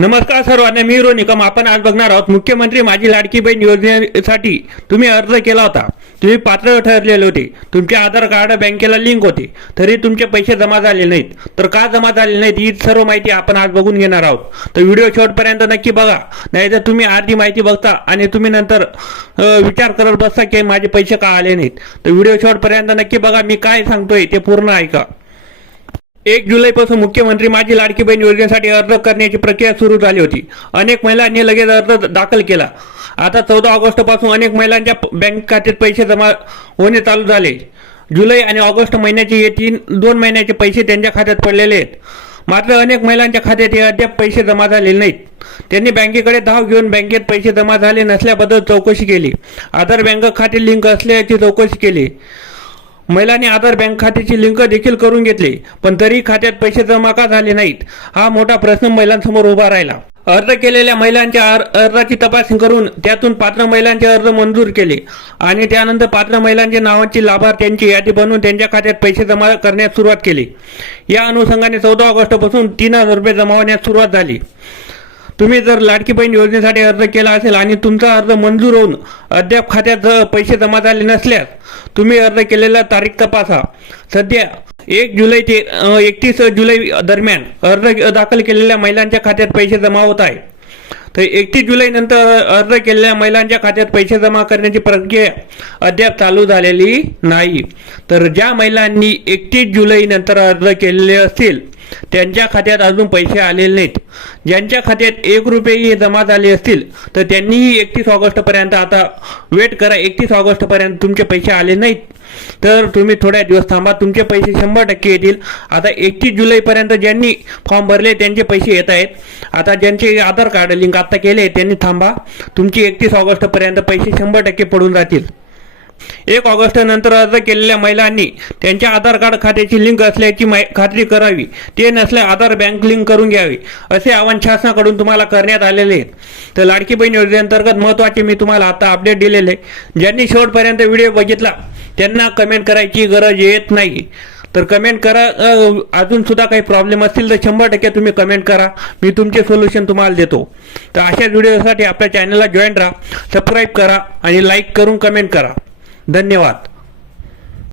नमस्कार सर्वांना, मी निकम. आपण आज बघणार आहोत मुख्यमंत्री माझी लाडकी बहीण योजनेसाठी तुम्ही अर्ज केला होता, तुम्ही पात्र ठरलेले होते, तुमचे आधार कार्ड बँकेला लिंक होते, तरी तुमचे पैसे जमा झाले नाहीत. तर का जमा झाले नाहीत ही सर्व माहिती आपण आज बघून घेणार आहोत. तर व्हिडिओ शेवटपर्यंत नक्की बघा, नाहीतर तुम्ही अर्धी माहिती बघता आणि तुम्ही नंतर विचार करत बसता की माझे पैसे का आले नाहीत. तर व्हिडिओ शेवटपर्यंत नक्की बघा, मी काय सांगतोय ते पूर्ण ऐका. 1 जुलैपासून मुख्यमंत्री माझी लाडकी बहीण योजनेसाठी अर्ज करण्याची प्रक्रिया सुरू झाली होती. अनेक महिलांनी लगेच अर्ज दाखल केला. आता 14 ऑगस्टपासून अनेक महिलांच्या बँक खात्यात पैसे जमा होणे चालू झाले. जुलै आणि ऑगस्ट महिन्याचे हे 2 महिन्याचे पैसे त्यांच्या खात्यात पडलेले आहेत. मात्र अनेक महिलांच्या खात्यात हे अद्याप पैसे जमा झालेले नाहीत. त्यांनी बँकेकडे धाव घेऊन बँकेत पैसे जमा झाले नसल्याबद्दल चौकशी केली. आधार बँक खाते लिंक असल्याची चौकशी केली. महिलांनी आधार बँक खात्याची लिंक देखील करून घेतली, पण तरी खात्यात पैसे जमा का झाले नाहीत हा मोठा प्रश्न महिलांसमोर उभा राहिला. अर्ज केलेल्या महिलांच्या अर्जाची तपासणी करून त्यातून पात्र महिलांचे अर्ज मंजूर केले आणि त्यानंतर पात्र महिलांच्या नावांची लाभार्थ्यांची यादी बनवून त्यांच्या खात्यात पैसे जमा करण्यास सुरुवात केली. या अनुषंगाने 14 ऑगस्टपासून 3000 रुपये जमा होण्यास सुरुवात झाली. तुम्ही जर लाडकी बहीण योजनेसाठी अर्ज केला असेल आणि तुमचा अर्ज मंजूर होऊन अद्याप खात्यात पैसे जमा झाले नसल्यास तुम्ही अर्ज केलेला तारीख तपासा. सध्या 1 जुलै ते 31 जुलै दरम्यान अर्ज दाखल केलेल्या महिलांच्या खात्यात पैसे जमा होत आहे. तर 31 जुलै नंतर अर्ज केलेल्या महिलांच्या खात्यात पैसे जमा करण्याची प्रक्रिया अद्याप चालू झालेली नाही. तर ज्या महिलांनी 31 जुलै नंतर अर्ज केलेले असतील त्यांच्या खात्यात अजून पैसे आलेले नाहीत. ज्यांच्या खात्यात 1 रुपयेही जमा झाले असतील तर त्यांनीही 31 ऑगस्टपर्यंत आता वेट करा. 31 ऑगस्टपर्यंत तुमचे पैसे आले नाहीत तर तुम्ही थोड्या दिवस थांबा, तुमचे पैसे 100% येतील. आता 31 जुलैपर्यंत ज्यांनी फॉर्म भरले त्यांचे पैसे येत आहेत. आता ज्यांचे आधार कार्ड लिंक आता केले त्यांनी थांबा, तुमची 31 ऑगस्टपर्यंत पैसे 100% पडून जातील. 1 ऑगस्ट नंतर अर्ज केलेल्या महिलांनी त्यांच्या आधार कार्ड खात्याची लिंक असल्याची खात्री करावी. ते नसल्यास आधार बँक लिंक करून घ्यावी, असे आवाहन शासनाकडून तुम्हाला करण्यात आलेले आहे. तर लाडकी बहीण योजनेअंतर्गत महत्त्वाचे मी तुम्हाला आता अपडेट दिलेले. ज्यांनी शेवटपर्यंत व्हिडिओ बघितला त्यांना कमेंट करायची गरज येत नाही. तर कमेंट करा. अजून सुद्धा काही प्रॉब्लेम असतील तर 100% तुम्ही कमेंट करा, मी तुमचे सोल्युशन तुम्हाला देतो. तर अशाच व्हिडिओसाठी आपल्या चॅनलला जॉईन राहा, सबस्क्राईब करा आणि लाईक करून कमेंट करा. धन्यवाद.